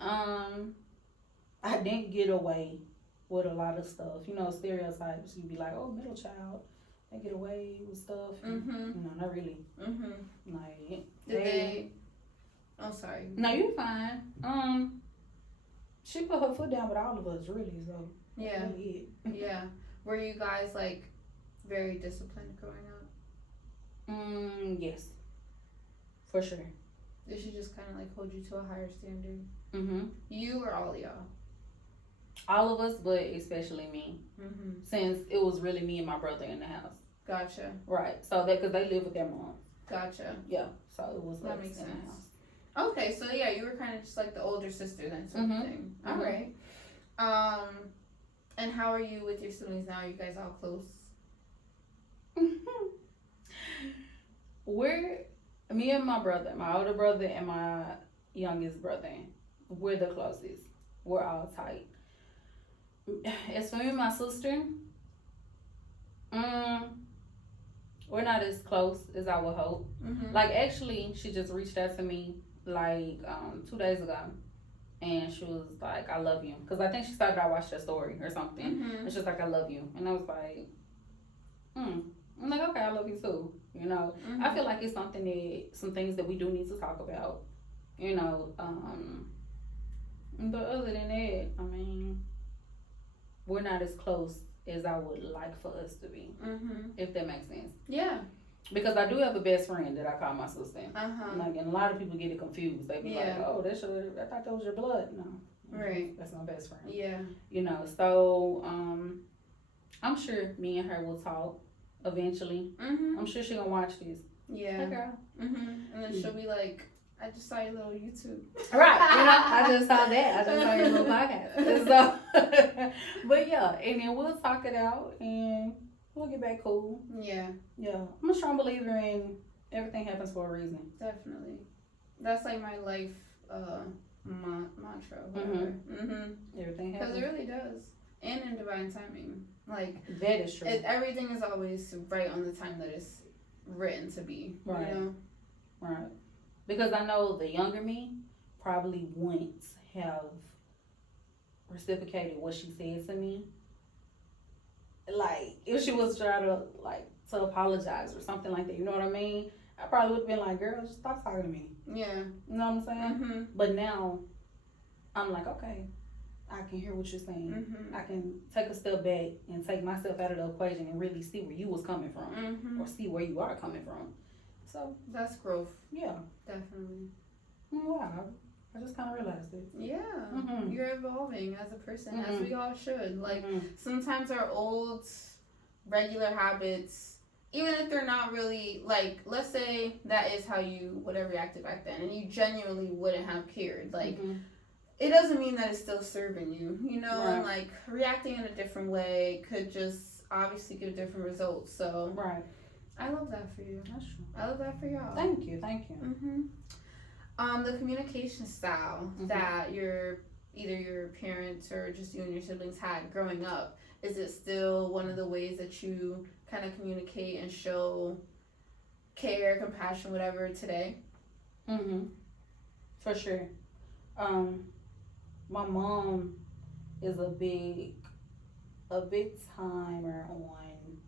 I didn't get away with a lot of stuff. You know, stereotypes. You'd be like, oh, middle child. They get away with stuff. You know, not really. Like, Did they? Oh, sorry. No, you're fine. She put her foot down with all of us, really. So yeah, really it. Yeah. Were you guys like very disciplined growing up? Yes, for sure. Did she just kind of like hold you to a higher standard? You or all y'all? All of us, but especially me. Since it was really me and my brother in the house. Gotcha. Right. So that because they live with their mom. Gotcha. Yeah. So it was that makes in sense. the house. Okay, so yeah, you were kind of just like the older sister then, sort of thing. All right. And how are you with your siblings now? Are you guys all close? Me and my brother, my older brother and my youngest brother, we're the closest. We're all tight. As for me and my sister, we're not as close as I would hope. Like, actually, she just reached out to me like 2 days ago, and she was like, I love you, because I think she thought that I watched her story or something, and she was like, I love you, and I was like, I'm like, okay, I love you too, you know. I feel like it's some things that we do need to talk about, you know. But other than that, I mean, we're not as close as I would like for us to be, if that makes sense. Yeah. Because I do have a best friend that I call my sister. Like, and a lot of people get it confused. They be like, oh, I thought that was your blood. No. Right. That's my best friend. Yeah. You know, so I'm sure me and her will talk eventually. I'm sure she gonna watch this. Yeah. Hey, girl. And then she'll be like, I just saw your little YouTube. Right. You know, I just saw that. I just saw your little podcast. So, but yeah, and then we'll talk it out and we'll get back cool. Yeah. Yeah. I'm a strong believer in everything happens for a reason. Definitely. That's like my life mantra. Whatever. Everything happens. Because it really does. And in divine timing. Like, that is true. Everything is always right on the time that it's written to be. Right. You know? Right. Because I know the younger me probably wouldn't have reciprocated what she said to me. Like, if she was trying to, like, to apologize or something like that, you know what I mean? I probably would have been like, girl, just stop talking to me. Yeah. You know what I'm saying? But now, I'm like, okay, I can hear what you're saying. I can take a step back and take myself out of the equation and really see where you was coming from. Or see where you are coming from. So. That's growth. Yeah. Definitely. Wow. I just kind of realized it. Yeah. Mm-hmm. You're evolving as a person, Mm-hmm. as we all should. Like, Mm-hmm. sometimes our old regular habits, even if they're not really, like, let's say that is how you would have reacted back then, and you genuinely wouldn't have cared. Like, Mm-hmm. it doesn't mean that it's still serving you, you know? Right. And, like, reacting in a different way could just obviously give different results. So, Right. I love that for you. That's true. I love that for y'all. Thank you. Thank you. Mm-hmm. The communication style that either your parents or just you and your siblings had growing up, is it still one of the ways that you kind of communicate and show care, compassion, whatever today? Mm-hmm. For sure. My mom is a big timer on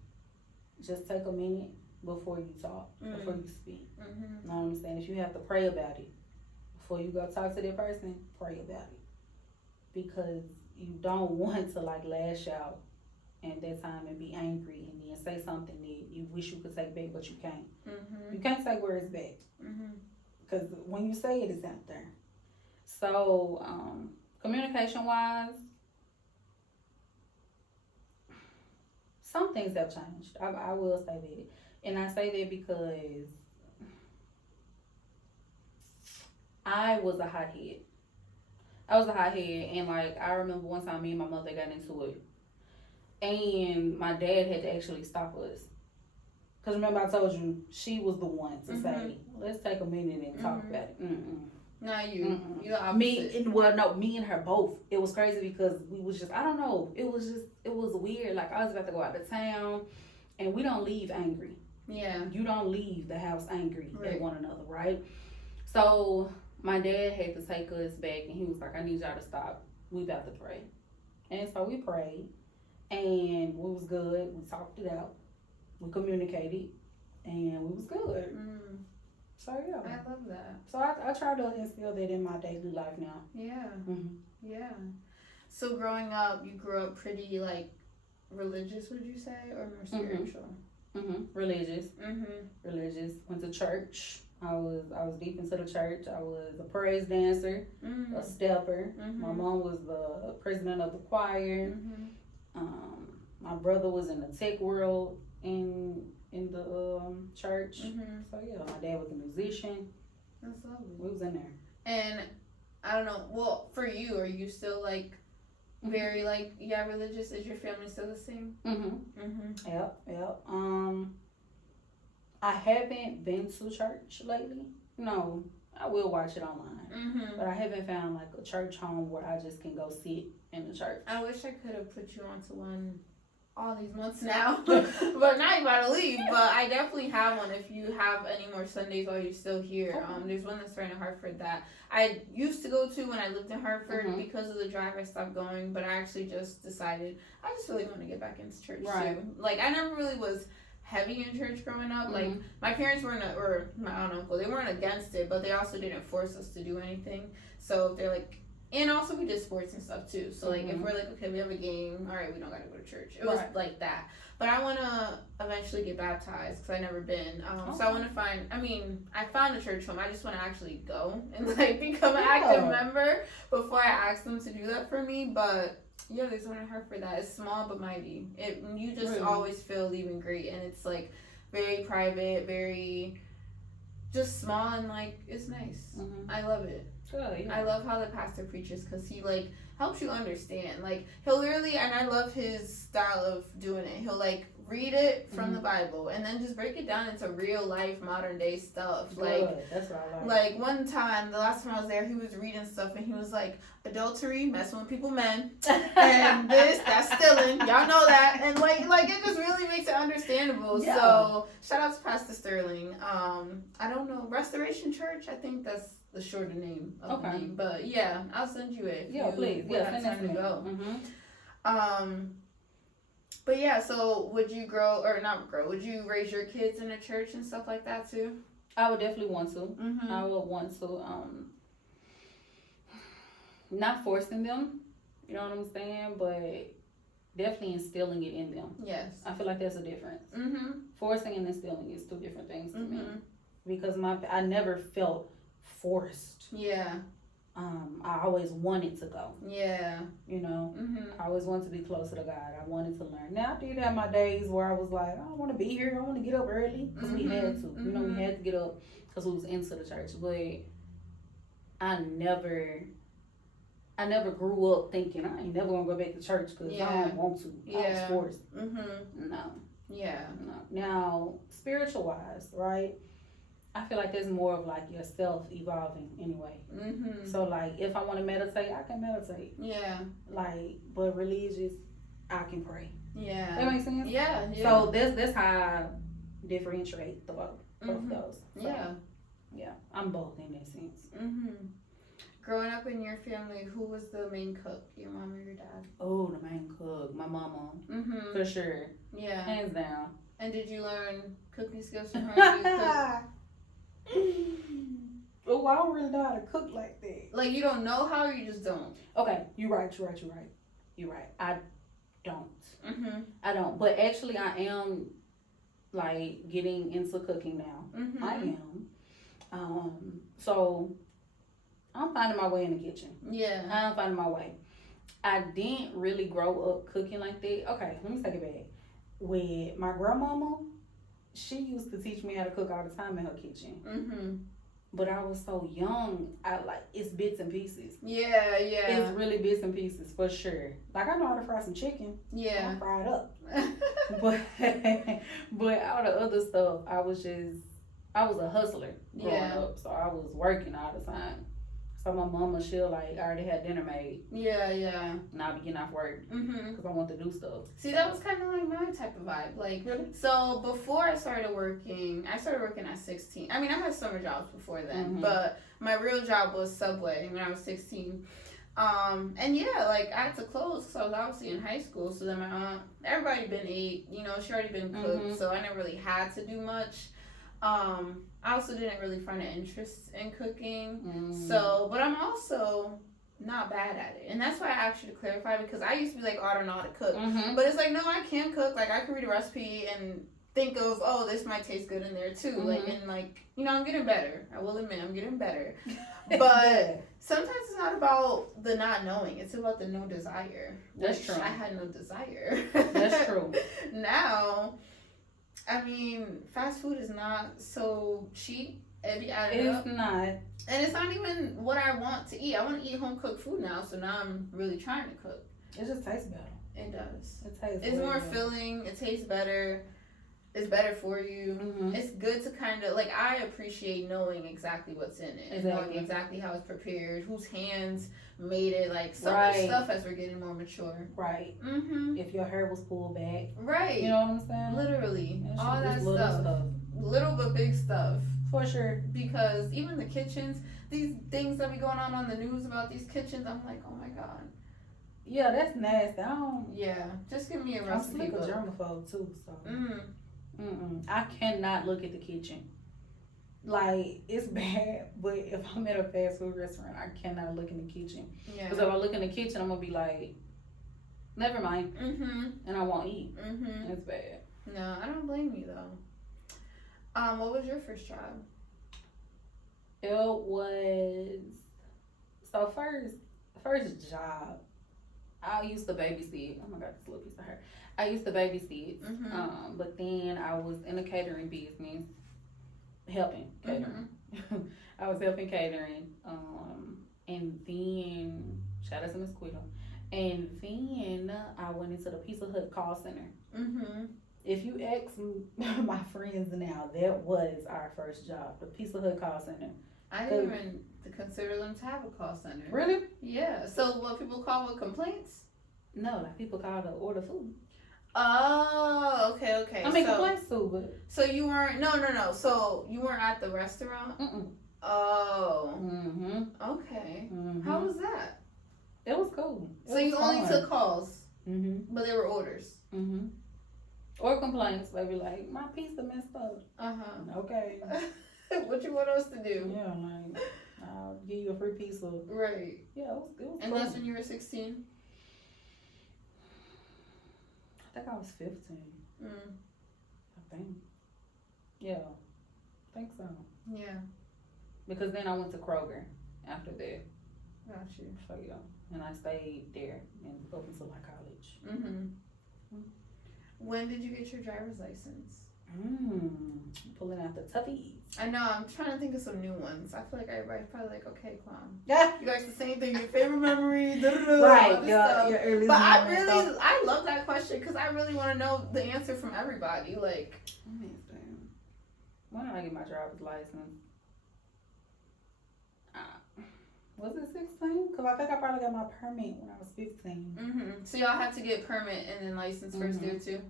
just take a minute before you talk, before you speak. Mm-hmm. You know what I'm saying? If you have to pray about it before you go talk to that person, pray about it, because you don't want to like lash out at that time and be angry and then say something that you wish you could take back, but you can't. Mm-hmm. You can't take words back, Mm-hmm. because when you say it, it's out there. So, communication wise, some things have changed. I will say that. And I say that because I was a hothead. And like, I remember one time me and my mother got into it. And my dad had to actually stop us. Because remember, I told you, she was the one to say, let's take a minute and talk about it. Not you. Mm-mm. You're the Me opposite. me and her both. It was crazy because we was just, I don't know. It was weird. Like, I was about to go out of town, and we don't leave angry. Yeah. You don't leave the house angry Right. at one another, right? So my dad had to take us back, and he was like, I need y'all to stop. We about to pray. And so we prayed, and we was good. We talked it out. We communicated, and we was good. So yeah. I love that. So I try to instill that in my daily life now. Yeah. Mm-hmm. Yeah. So growing up, you grew up pretty like religious, would you say, or more spiritual? Religious. Mm-hmm. Religious. Went to church. I was deep into the church. I was a praise dancer, a stepper. My mom was the president of the choir. My brother was in the tech world in the church. So yeah, my dad was a musician. That's lovely. We was in there. And I don't know. Well, for you, are you still like very like religious? Is your family still the same? Yep. I haven't been to church lately. No, I will watch it online. But I haven't found like a church home where I just can go sit in the church. I wish I could have put you onto one all these months now. But now you're about to leave. But I definitely have one if you have any more Sundays while you're still here. There's one that's right in Hartford that I used to go to when I lived in Hartford. Because of the drive, I stopped going. But I actually just decided I just really want to get back into church too. Like, I never really was heavy in church growing up. Like, my parents weren't, or my aunt and uncle, they weren't against it, but they also didn't force us to do anything. So they're like, and also we did sports and stuff too. So like, if we're like, okay, we have a game, all right, we don't gotta go to church. It was like that. But I want to eventually get baptized because I've never been. So I want to I found a church home. I just want to actually go and like become an active member before I ask them to do that for me. But yeah, there's one in Hartford that is small but mighty. You just always feel leaving great, and it's like very private, very just small, and like it's nice. I love it. I love how the pastor preaches because he like helps you understand. Like, he'll literally, and I love his style of doing it. He'll like read it from the Bible and then just break it down into real life, modern day stuff. Like, that's what I like. Like one time, the last time I was there, he was reading stuff and he was like, adultery, messing with people, men, and that's stealing. Y'all know that, and like it just really makes it understandable. Yeah. So shout out to Pastor Sterling. I don't know, Restoration Church. I think that's the shorter name of the name, but yeah, I'll send you it. Yeah, please. Yeah, have time to go. But yeah, so would you would you raise your kids in a church and stuff like that too? I would definitely want to. I would want to. Not forcing them, you know what I'm saying, but definitely instilling it in them. Yes. I feel like there's a difference. Forcing and instilling is two different things to me. Because I never felt forced. Yeah. I always wanted to go. Yeah. You know, Mm-hmm. I always wanted to be closer to God. I wanted to learn. Now I did have my days where I was like, I don't want to be here. I want to get up early because we had to. You know, we had to get up because we was into the church. But I never grew up thinking I ain't never gonna go back to church because I don't want to. I was forced. No. Yeah. No. Now, spiritual wise, right? I feel like there's more of like yourself evolving anyway. So like, if I want to meditate, I can meditate. Yeah. Like, but religious, I can pray. Yeah. That makes sense. Yeah. So that's how I differentiate the both of those. So, yeah. Yeah, I'm both in that sense. Growing up in your family, who was the main cook? Your mom or your dad? Oh, the main cook, my mama, for sure. Yeah. Hands down. And did you learn cooking skills from her? Oh, I don't really know how to cook like that. Like, you don't know how, or you just don't? Okay, you're right. I don't. I don't. But actually, I am like getting into cooking now. I am. So I'm finding my way in the kitchen. Yeah. I'm finding my way. I didn't really grow up cooking like that. Okay, let me take it back. With my grandmama, she used to teach me how to cook all the time in her kitchen. But I was so young, it's bits and pieces. Yeah. It's really bits and pieces for sure. Like, I know how to fry some chicken. Yeah. I fry it up. but all the other stuff, I was a hustler growing up. So I was working all the time. So my mama, she'll like already had dinner made. Yeah. And I'll be getting off work because I want to do stuff. See, that was kind of like my type of vibe. Like, really? So before I started working at 16. I mean, I had summer jobs before then, but my real job was Subway when I was 16. And yeah, like I had to close because I was obviously in high school. So then my aunt, everybody been ate, you know, she already been cooked, so I never really had to do much. I also didn't really find an interest in cooking. So, but I'm also not bad at it. And that's why I asked you to clarify, because I used to be like, oh, I don't know how to cook. But it's like, no, I can cook. Like, I can read a recipe and think of, oh, this might taste good in there too. Like, and like, you know, I'm getting better. I will admit, I'm getting better. But sometimes it's not about the not knowing. It's about the no desire. That's true. I had no desire. That's true. Now, I mean, fast food is not so cheap. It's not. And it's not even what I want to eat. I want to eat home cooked food now, so now I'm really trying to cook. It just tastes better. It does. It tastes It's more better. filling. It tastes better. It's better for you. It's good to kind of, like, I appreciate knowing exactly what's in it. And knowing exactly how it's prepared, whose hands made it. Like, so much stuff as we're getting more mature. Right. If your hair was pulled back. Right. You know what I'm saying? Literally. All that stuff. Little but big stuff. For sure. Because even the kitchens, these things that be going on the news about these kitchens, I'm like, oh my God. Yeah, that's nasty. Yeah, just give me a recipe. I'm sick of germaphobe too, so. I cannot look at the kitchen. Like, it's bad, but if I'm at a fast food restaurant, I cannot look in the kitchen. Yeah. Because if I look in the kitchen, I'm gonna be like, never mind. And I won't eat. It's bad. No, I don't blame you though. What was your first job? It was, so first job, I used to babysit. Oh my God, this little piece of hair. I used to babysit. But then I was in a catering business, helping catering. I was helping catering. And then, shout out to Miss Quito. And then I went into the Pizza Hut call center. If you ask my friends now, that was our first job, the Pizza Hut call center. I didn't even consider them to have a call center. Really? Yeah. So what people call with complaints? No, like people call to order food. Oh, okay. I make complaints too, but. So you weren't, no. So you weren't at the restaurant? Oh. Okay. How was that? It was cool. So you only took calls, but they were orders. Or complaints, maybe like, my pizza messed up. Okay. What you want us to do? Yeah, like, I'll give you a free pizza. Right. Yeah, it was And cool. that's when you were 16? I think I was 15. I think. Yeah. I think so. Yeah. Because then I went to Kroger after that. Got you. So yeah, and I stayed there and up until my college. When did you get your driver's license? Pulling out the toughies. I know, I'm trying to think of some new ones. I feel like everybody's probably like, okay, Kwam. Yeah. You guys the same thing, your favorite memory, Right, your early But stuff. I love that question because I really want to know the answer from everybody. Like, when did I get my driver's license? Was it 16? Because I think I probably got my permit when I was 15. So y'all have to get permit and then license first year too?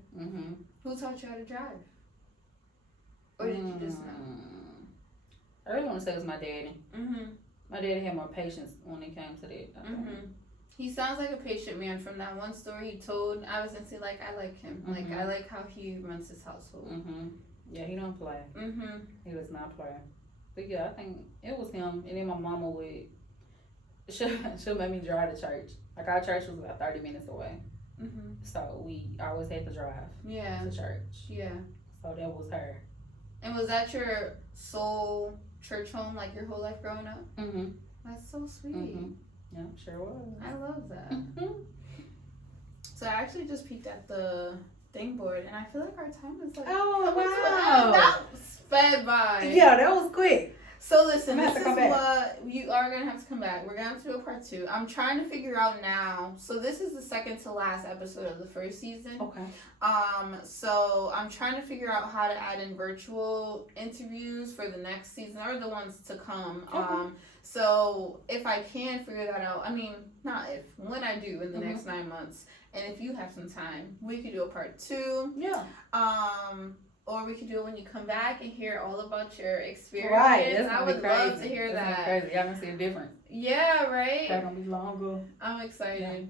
Who taught you how to drive? Or did you just know? I really want to say it was my daddy. My daddy had more patience when it came to that. He sounds like a patient man. From that one story he told, I was instantly like, I like him. Like, I like how he runs his household. Yeah, he don't play. He does not play. But yeah, I think it was him. And then my mama would, she'll make me drive to church. Like, our church was about 30 minutes away. So we always had to drive to church. Yeah. So that was her. And was that your sole church home, like, your whole life growing up? That's so sweet. Yeah, sure was. I love that. So I actually just peeked at the thing board, and I feel like our time is like, oh wow, that sped by. Yeah, that was quick. So listen, this is what you are gonna have to come back. We're gonna have to do a part 2. I'm trying to figure out now. So this is the second to last episode of the first season. Okay. So I'm trying to figure out how to add in virtual interviews for the next season or the ones to come. Okay. So if I can figure that out, I mean, not if, when I do in the next 9 months, and if you have some time, we could do a part 2. Yeah. Or we could do it when you come back and hear all about your experience. Right. I would love to hear that. Crazy. Y'all gonna see a difference. Yeah, right? That's gonna be longer. I'm excited.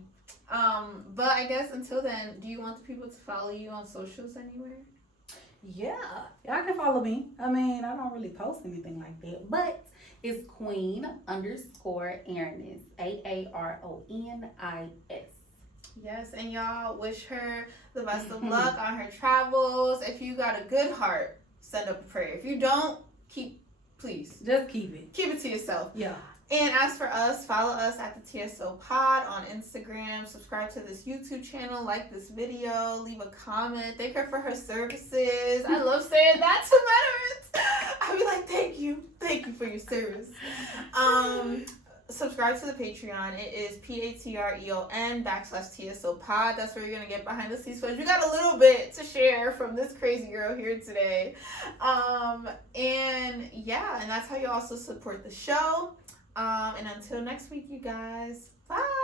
Yeah. But I guess until then, do you want the people to follow you on socials anywhere? Yeah. Y'all can follow me. I mean, I don't really post anything like that, but it's Queen_Aaronis. Aaronis. Yes, and y'all wish her the best of luck on her travels. If you got a good heart, send up a prayer. If you don't, please. Just keep it. Keep it to yourself. Yeah. And as for us, follow us at the TSO Pod on Instagram. Subscribe to this YouTube channel. Like this video. Leave a comment. Thank her for her services. I love saying that to veterans. I be like, thank you. Thank you for your service. Subscribe to the Patreon. It is patreon.com/TSO Pod. That's where you're going to get behind the scenes footage. We got a little bit to share from this crazy girl here today. And yeah, and that's how you also support the show. And until next week, you guys. Bye.